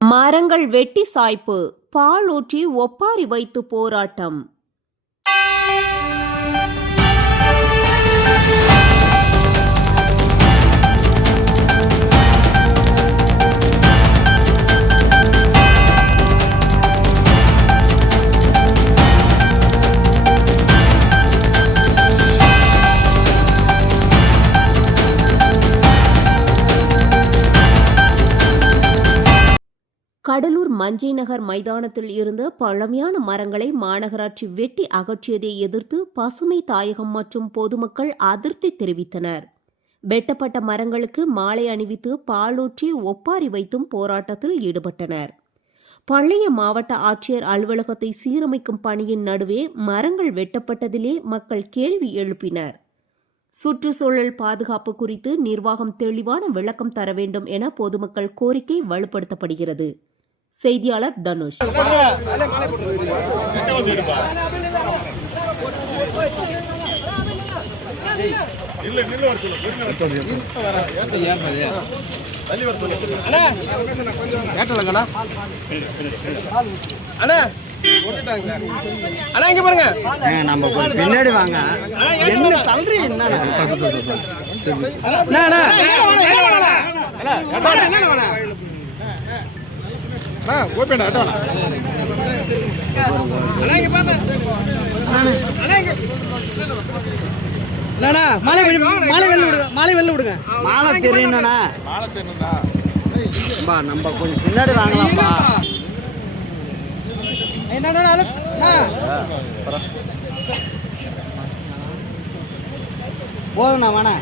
மரங்கள் வெட்டி சாய்ப்பு பாலூற்றி ஒப்பாரி வைத்து போராட்டம். கடலூர் மஞ்சை நகர் மைதானத்தில் இருந்த பழமையான மரங்களை மாநகராட்சி வெட்டி அகற்றியதை எதிர்த்து பசுமை தாயகம் மற்றும் பொதுமக்கள் அதிருப்தி தெரிவித்தனர். வெட்டப்பட்ட மரங்களுக்கு மாலை அணிவித்து பாலூற்றி ஒப்பாரி வைத்தும் போராட்டத்தில் ஈடுபட்டனர். பழைய மாவட்ட ஆட்சியர் அலுவலகத்தை சீரமைக்கும் பணியின் நடுவே மரங்கள் வெட்டப்பட்டதிலே மக்கள் கேள்வி எழுப்பினர். சுற்றுச்சூழல் பாதுகாப்பு குறித்து நிர்வாகம் தெளிவான விளக்கம் தர வேண்டும் என பொதுமக்கள் கோரிக்கை வலுப்படுத்தப்படுகிறது. செய்தியாளர் தனுஷ் பின்னாடி வாங்க என்ன தள்ளுறீ என்ன பாருங்க அண்ணா இங்க அண்ணா மாலை மாலை வெளில விடுங்க மாலை வெளில விடுங்க மாலை தெரியணும்ண்ணா மாலை தெரியணும்டா பா நம்ம கொஞ்சம் பின்னாடி வாங்கலாம்ப்பா என்னண்ணா போதுண்ணா வேணா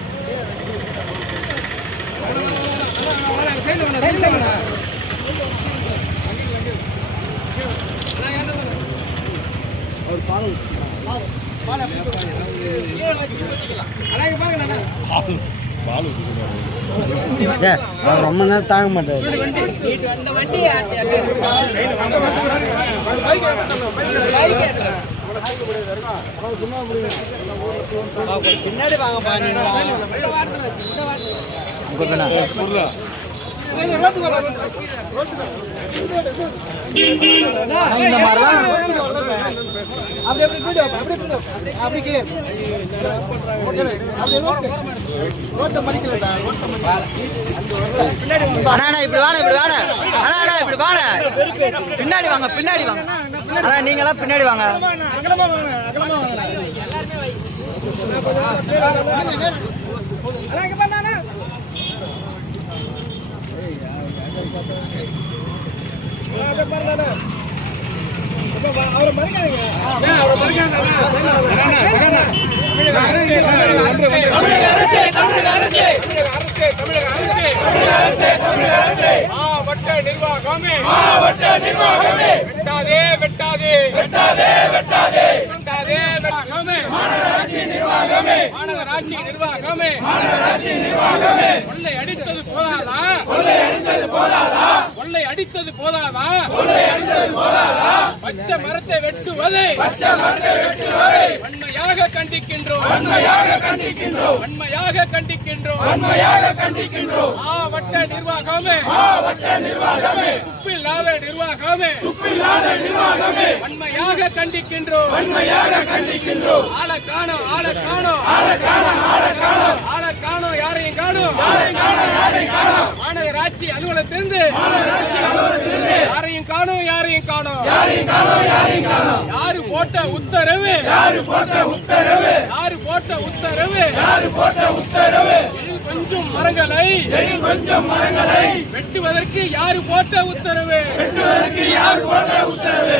ஒரு பாலம் ரொம்ப நேரம் தாங்க மாட்டேன். இந்த மாதிரிலாம் அப்படி அப்படி வீடியோ அப்படி அப்படி அப்படி ரோட்டு ரோட்டை மடிக்கலடா அண்ணா இப்படி வாங்க இப்படி அண்ணா அண்ணா இப்படி பின்னாடி வாங்க பின்னாடி வாங்க. அண்ணா நீங்க எல்லாம் பின்னாடி வாங்க. அண்ணா இங்க அவரை மறுக்காதீங்க அவரை மறுக்காதீங்க அரசு தமிழக அரசு தமிழக அரசு தமிழக அரசு தமிழக அரசு நிர்வாகமே. மாவட்ட நிர்வாகமே. வெட்டாதே வெட்டாதே. வெட்டாதே வெட்டாதே. வெட்டாதே வெட்டாகமே மாநகராட்சி நிர்வாகமே. மாநகராட்சி நிர்வாகமே. மாநகராட்சி நிர்வாகமே. கொள்ளை அடித்தது போதாதா? கொள்ளை அடித்தது போதாதா? கொள்ளை அடித்தது போதாதா? கொள்ளை அடித்தது போதாதா? பச்சை மரத்தை வெட்டுவதை. பச்சை மரத்தை வெட்டுவதை. வன்மையாக கண்டிக்கின்றோம். வன்மையாக கண்டிக்கின்றோம். வன்மையாக கண்டிக்கின்றோம். வன்மையாக கண்டிக்கின்றோம். மாவட்ட நிர்வாகமே. மாவட்ட நிர்வாகமே. துப்பில்லாத நிர்வாகமே. துப்பில்லாத நிர்வாகமே. வன்மையாக கண்டிக்கின்றோம். வன்மையாக கண்டிக்கின்றோம். ஆள காணோம் ஆள காணோம் ஆள காணோம் ஆள காணோம் ஆள காணோம் யாரையும் காணோம் யாரையும் காணோம் யாரையும் காணோம் ஆட்சி அலுவலகத்திலிருந்து யாரையும் காணோம் யாரையும் காணோம். யாரையும் காணோம் யாரையும் காணோம் யாரு போட்ட உத்தரவு? யாரு போட்ட உத்தரவு? யாரு போட்ட உத்தரவு யாரு போட்ட உத்தரவு கொஞ்சம் மரங்களை கொஞ்சம் மரங்களை வெட்டுவதற்கு யாரு போட்ட உத்தரவு? வெட்டுவதற்கு யாரு போட்ட உத்தரவு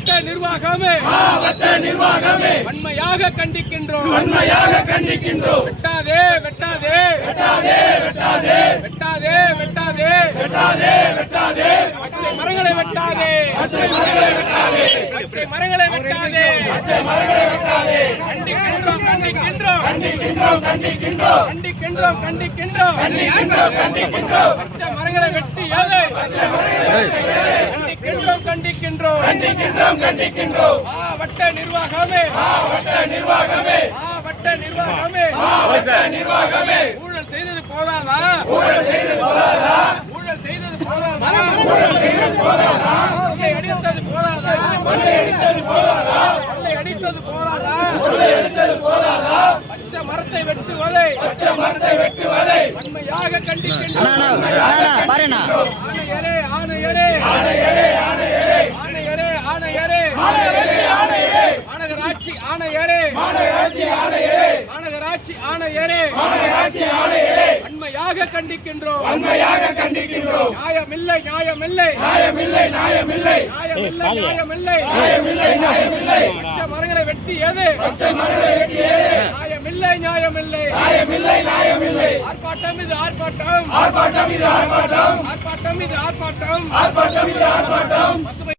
மாவட்ட நிர்வாகமே மாவட்ட நிர்வாகமே வன்மையாக கண்டிக்கின்றோம். வன்மையாக கண்டிக்கின்றோம். வெட்டாதே வெட்டாதே. வெட்டாதே வெட்டாதே. வெட்டாதே வெட்டாதே. வெட்டாதே வெட்டாதே. பச்சை மரங்களை வெட்டாதே. பச்சை மரங்களை வெட்டாதே. பச்சை மரங்களை வெட்டாதே. பச்சை மரங்களை வெட்டாதே. கண்டிக்கின்றோம் கண்டிக்கின்றோம். கண்டிக்கின்றோம் கண்டிக்கின்றோம். கண்டிக்கின்றோம் கண்டிக்கின்றோம். கண்டிக்கின்றோம் கண்டிக்கின்றோம். பச்சை மரங்களை வெட்டியதை. பச்சை மரங்களை கண்டிக்கின்றோம் கண்டிக்கின்றோம். கண்டிக்கின்றோம் கண்டிக்கின்றோம். வட்ட நிர்வாகமே. மாவட்ட நிர்வாகமே. மாவட்ட நிர்வாகமே. வட்ட நிர்வாகமே. ஊழல் செய்தது போதாதா? ஊழல் செய்தது போதாதா? ஊழல் செய்தது போதாதா? ஊழல் செய்தது போதாதா? கொள்ளை அடித்தது போதாதா? கொள்ளை அடித்தது போதாதா? கொள்ளை அடித்தது போதாதா? கொள்ளை அடித்தது போதாதா? பச்சை மரத்தை வெட்டுவதை. பச்சை மரத்தை வெட்டுவதை. வன்மையாக கண்டிக்கின்றோம். பாருண்ணா. ஆணையரே ஆணையரே. ஆணையரே ஆணையரே. மாநகராட்சி ஆணையரே. வன்மையாக கண்டிக்கின்றோம். கண்டிக்கின்றோம். நியாயமில்லை நியாயமில்லை. நியாயமில்லை நியாயமில்லை. நியாயமில்லை நியாயமில்லை. நியாயமில்லை நியாயமில்லை. பச்சை மரங்களை வெட்டியது பச்சை மரங்களை வெட்டியது நியாயமில்லை நியாயமில்லை. நியாயமில்லை நியாயமில்லை. ஆர்ப்பாட்டம் இது ஆர்ப்பாட்டம். ஆர்ப்பாட்டம் இது ஆர்ப்பாட்டம். ஆர்ப்பாட்டம் இது ஆர்ப்பாட்டம். ஆர்ப்பாட்டம் இது ஆர்ப்பாட்டம்.